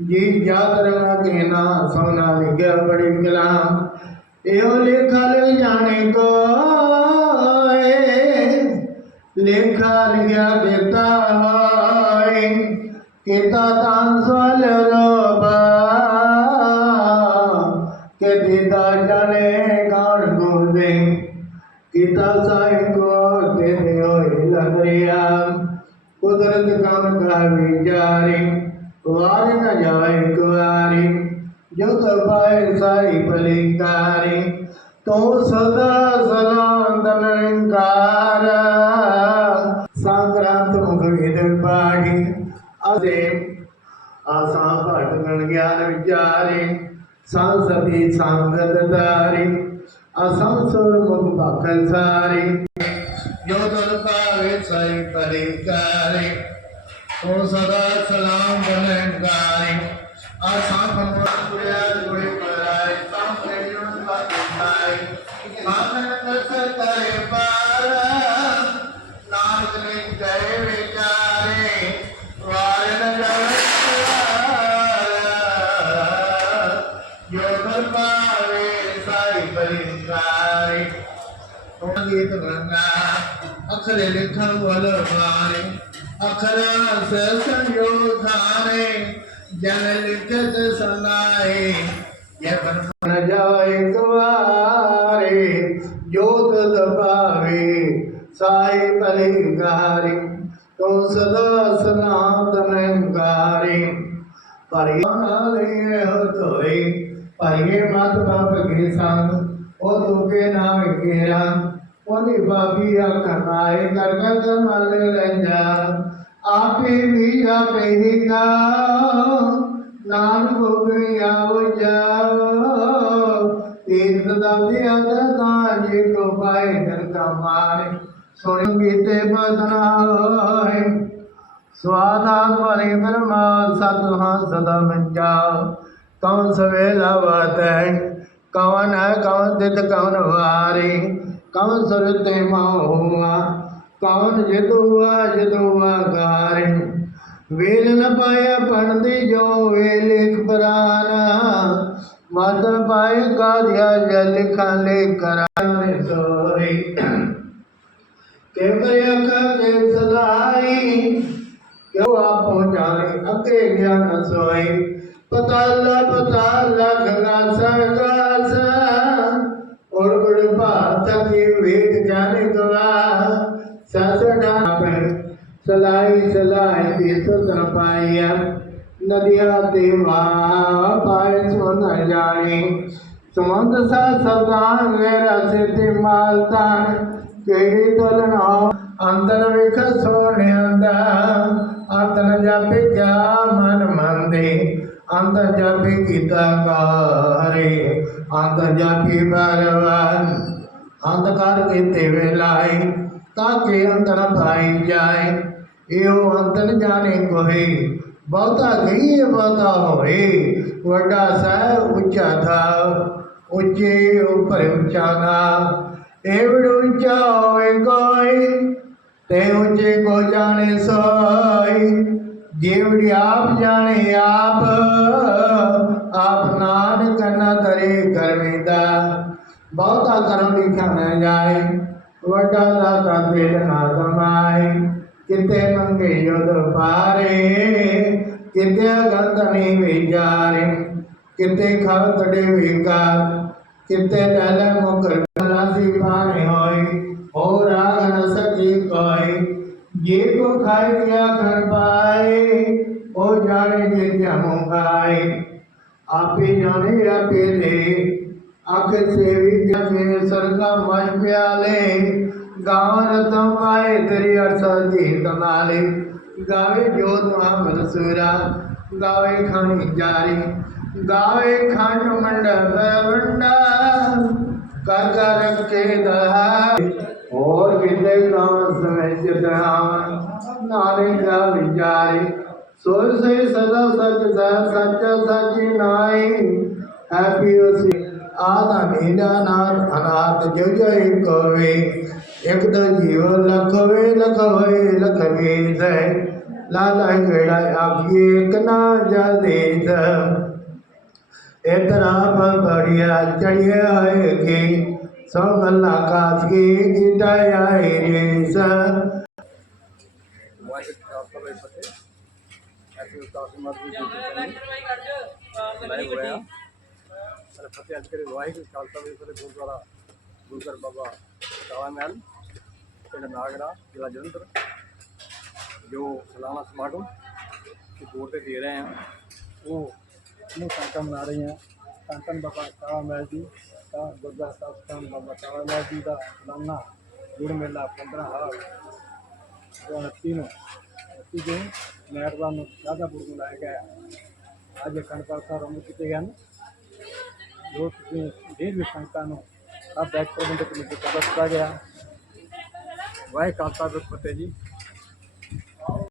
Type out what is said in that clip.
ਜੀ ਜਾ ਕਰਨਾ ਕਹਿਣਾ ਸੋਨਾ ਲਿਖਿਆ ਬੜੀ ਕਲਾਮ ਇਹੋ ਲਿਖ ਲੈ ਜਾਣੇ ਕੋਏ। ਲੇਖਾ ਲਿਆ ਬੇਤਾ ਹੋਏ। ਕੀਤਾ ਤਾਂ ਸਵਲ ਰੋਬਾ ਕੇ ਦਿੱਤਾ ਜਾਣੇ ਗਾਣ ਗੋਦੇ ਕੀਤਾ ਸਾਹਿਬ ਕੋ ਤੇ ਹੋਏ ਲੰਗਰੀਆ। ਕੁਦਰਤ ਕੰਮ ਕਾ ਵਿਚਾਰੇ। ਕੁਵਾਰ ਨ ਜਾਏ ਕੁਵਾਰੀ ਜੋ ਤਰਪਾਏ ਸਾਈ ਭਲਿੰਕਾਰੀ ਤੂੰ ਸਦਾ ਸਲਾਮ ਦਨੰਕਾਰ ਸੰਗ੍ਰਾਂਤ ਮੁਖ ਵੇਦ ਪਾੜੀ ਅਦੇ ਆਸਾਂ ਭਟਕਣ ਗਿਆਨ ਵਿਚਾਰੇ ਸੰਸਤੀ ਸੰਗਤ ਧਾਰੀ ਅਸੰ ਸੁਰ ਮੁਖ ਭਖਨ ਸਾਰੀ। ਜੋ ਤਨ ਪਾਵੇ ਸਾਈ ਭਲਿੰਕਾਰੀ ਉਹ ਸਦਾ ਸਲਾਮ ਬਨੰਗਾਰੇ ਆਸਾਂ ਖਮੋ ਪੁਰਿਆ ਜੁੜੇ ਪਰਾਏ। ਸਾਹਮਣੇ ਜੁਣ ਪਾਈ ਮਾਨ ਨਸ ਕਰੇ ਪਾਰ। ਨਾਨਕ ਨੇ ਗਏ ਵਿਚਾਰੇ। ਵਾਰ ਨ ਜਾਵੇ ਜੋ ਤਨ ਪਾਵੇ ਸਾਈ ਪਰਿਕਾਰੇ ਗੀਤ ਗੰਗਾ ਅਖਰੇ ਲਿਖਣ ਵਲ ਮਾਰੇ ਅਖਰਾਂ ਸੇ ਸੰਯੋਧਾਨੇ ਜਨ ਲਿਖਤ ਸੁਨਾਏ। ਇਹ ਬਨ ਜਾਏ ਕੁਵਾਰੇ, ਜੋਤ ਦਬਾਵੇ ਸਾਈ ਪਲਿੰਗਾਰੀ ਤੂੰ ਸਦਾ ਸਨਾਤਨ ਅੰਗਾਰੀ ਪਰਿਆਲੇ ਹੋਤੋਈ ਪਰਿਏ ਮਤ ਬਾਪ ਕੇ ਸੰਗ, ਉਹ ਤੁਕੇ ਨਾਮ ਕੇਰਾ। ਉਹਨੇ ਬਾਬੀ ਆ ਕਰਨਾਏ ਕਰ ਕਰ ਮਲ ਲੈਂਦਾ। ਆਪੇ ਵੀ ਆਪੇ ਹੀ ਕਾ ਨਾਨਕ ਹੋਵੇ ਆਵ ਜਾਓ। ਤੀਰਥ ਦਾ ਵਿਆਦ ਤਾਂ ਜੇ ਕੋ ਸੁਣ ਗੀਤੇ ਬਦਨਾਏ ਸਵਾਦਾਤ ਵਾਲੀ ਬਰਮਾ ਸਤਹਾਂ ਸਦਾ ਮੰਜਾ। ਕੌਣ ਸਵੇਲਾ ਬਾਤ ਹੈ ਕੌਣ ਹੈ, ਕੌਣ ਤਿਤ ਕੌਣ ਵਾਰੇ। ਕੌਣ ਸੁਰਤੇ ਮਾਹੁਆ ਕੌਣ ਜਦੁਆ ਜਦੁਆ ਗਾਰੇ। ਵੇਲ ਨ ਪਾਇਆ ਪੜਦੀ ਜੋ ਵੇ ਲਿਖ ਮਤ ਪਾਏ ਕਾਧਿਆ ਜਲ ਲਿਖਾਂ ਕਰਾਨੇ ਸੋਰੀ ਕਿ ਬਰਿਆ ਕੇ ਸਲਾਈ, ਕਿਉ ਆਪੋ ਜਾਣੇ ਅੱਗੇ ਗਿਆਨ ਸੋਈ ਪਤਾ ਲਾ ਪਤਾ ਲਗਨਾ ਸਰਗਾਸ ਔਰ ਗੁੜ ਭਾਤ ਕੀ ਵੇਦ ਜਾਣੇ ਗਵਾ ਸਸੜਾ ਪਰ ਸਲਾਈ ਸਲਾਈ ਦੀ ਸੁਤਨ ਪਾਇਆ। ਨਦੀਆਂ ਤੇ ਵਾ ਪਾਏ ਸੋ ਨ ਜਾਣੇ। ਸਮੁੰਦ ਸਾ ਸਦਾ ਮੇਰਾ ਸਿੱਧੀ ਮਾਲਤਾ ਕਿਹੜੀ ਤੁਲਨਾ ਅੰਦਰ ਵੇਖ ਸੋਹਣਿਆਂ ਦਾ ਕੀਤਾ ਕਾਰੇ ਅੰਦਰ ਜਾਪੇ ਬਰਵਾਨ ਅੰਧਕਾਰ ਕੀਤੇ ਵੇਲਾਏ ਤਾਂ ਕਿ ਅੰਦਰ ਭਾਈ ਜਾਏ। ਇਹੋ ਅੰਤਨ ਜਾਣੇ ਕੋਏ ਬਹੁਤਾ ਗਈ ਬਹੁਤਾ ਹੋਏ। ਵੱਡਾ ਸਹਿ ਉੱਚਾ ਥਾ ਉੱਚੇ ਉਪਰ ਉੱਚਾ ਨਾ ਏਵੜ ਉੱਚਾ ਹੋਏ ਕੋਈ, ਤੇ ਉੱਚੇ ਕੋ ਜਾਣੇ ਸੋਈ ਜੀਵੜੀ ਆਪ ਜਾਣੇ ਆਪ ਆਪ ਨਾਨਕ ਨ ਤਰੇ ਕਰਮੀਦਾ ਬਹੁਤਾ ਕਰਮ ਲਿਖਿਆ ਨਾ ਜਾਏ, ਵੱਡਾ ਦਾਤਾ ਦਿਲ ਨਾ ਦਮਾਏ ਕਿਤੇ ਮੰਗੇ ਯੋਧ ਪਾਰੇ, ਕਿਤੇ ਗੰਧਨੀ ਵਿਚਾਰੇ। ਕਿਤੇ ਖਰ ਤੜੇ ਵਿਕਾਰ, ਕਿਤੇ ਦਲ ਮੁਕਰ ਰਾਸੀ ਪਾਣੇ ਹੋਏ। ਹੋ ਜੇ ਕੋ ਖਾਇ ਗਿਆ ਖਰ ਪਾਏ, ਉਹ ਜਾਣੇ ਜੇ ਧਿਆਮੋ ਗਾਏ ਆਪੇ ਜਾਣੇ ਆਪੇ ਦੇ ਆਖ ਸੇਵੀ ਜਮੇ ਸਰਗਾ ਮਨ ਪਿਆਲੇ। ਗਾਵਨ ਤਮ ਆਏ ਤੇਰੀ ਅਰਸਾ ਦੀ ਤਮਾਲੇ। ਗਾਵੇ ਜੋਤ ਮਹਾਮਨ ਸੁਰਾ ਗਾਵੇ ਖਾਣੀ ਜਾਰੀ। ਗਾਵੇ ਖੰਡ ਮੰਡਪ ਵੰਡਾ ਕਰ ਕਰ ਰੱਖੇ ਦਹਾ ਹੋਰ ਕਿਤੇ ਕੌਣ ਸਮਝ ਦਹਾਵਨ ਨਾਨਕ ਦਾ ਵਿਚਾਰੇ ਸੋ ਸੇ ਸਦਾ ਸਚ ਦਾ ਸੱਚ ਸਚੀ ਨਾਈ ਹੈਪੀ ਉਸੇ ਆਦਾ ਨੀਨਾ ਨਾਥ ਅਨਾਥ ਜਗ ਇੱਕ ਹੋਵੇ ਇੱਕ ਦਾ ਜੀਵ ਲਖ ਹੋਵੇ ਲਖ ਹੋਏ ਲਖ ਵੀਸੈ ਲਾਲਾ ਗੇੜਾ ਆਖੀਏ, ਇੱਕ ਨਾ ਜਲਦੀਸ ਇਤਰਾ ਬੜੀਆ ਚੜਿਆ ਹੈ ਕਿ। ਸੋ ਗੱਲਾਂ ਕਾਸ ਕੀ ਕੀਤਾ ਵਾਹਿਗੁਰੂ ਫਤਿਹ ਅੱਜ ਕਰੇ ਵਾਹਿਗੁਰੂ ਖਾਲਸਾ ਵਾਹਿਗੁਰੂ ਫਤਿਹ ਗੁਰਦੁਆਰਾ ਗੁਰਗਰ ਬਾਬਾ ਕਾਲਾ ਮਹਿਲ ਪਿੰਡ ਨਾਗਰਾ ਜ਼ਿਲ੍ਹਾ ਜਲੰਧਰ ਜੋ ਸਾਲਾਨਾ ਸਮਾਗਮ ਕਿ ਬੋਰਡ ਤੇ ਦੇ ਰਹੇ ਹਾਂ ਉਹ ਨੂੰ ਸੰਕਮ ਮਨਾ ਰਹੇ ਹਾਂ ਸੰਕਮ ਬਾਬਾ ਕਾਲਾ ਮਹਿਲ ਜੀ ਦਾ ਗੁਰਦੁਆਰਾ ਸਾਹਿਬ ਸਥਾਨ ਬਾਬਾ ਕਾਲਾ ਮਹਿਲ ਜੀ ਦਾ ਸਾਲਾਨਾ ਗੁੜ ਮੇਲਾ 15 ਹਾਲ ਜੋ ਉਨੱਤੀ ਨੂੰ। ਉਨੱਤੀ ਜੂਨ ਮੈਟਵਾਨ ਨੂੰ ਸ਼ਾਹਜਾਪੁਰ ਨੂੰ ਲਾਇਆ ਗਿਆ ਅੱਜ ਅਖੰਡ ਪਾਠ ਸਾਹਿਬ ਆਰੰਭ ਕੀਤੇ ਗਏ ਹਨ। ਜੋ ਤੁਸੀਂ ਡੇਢ ਵੀ ਸੰਗਤਾਂ ਨੂੰ ਸਭ ਬੈਕ ਪ੍ਰਬੰਧਕ ਕਮੇਟੀ ਵੱਲੋਂ ਦਿੱਤਾ ਗਿਆ। ਵਾਹਿਗੁਰੂ ਖਾਲਸਾ, ਵਾਹਿਗੁਰੂ ਫਤਿਹ ਜੀ।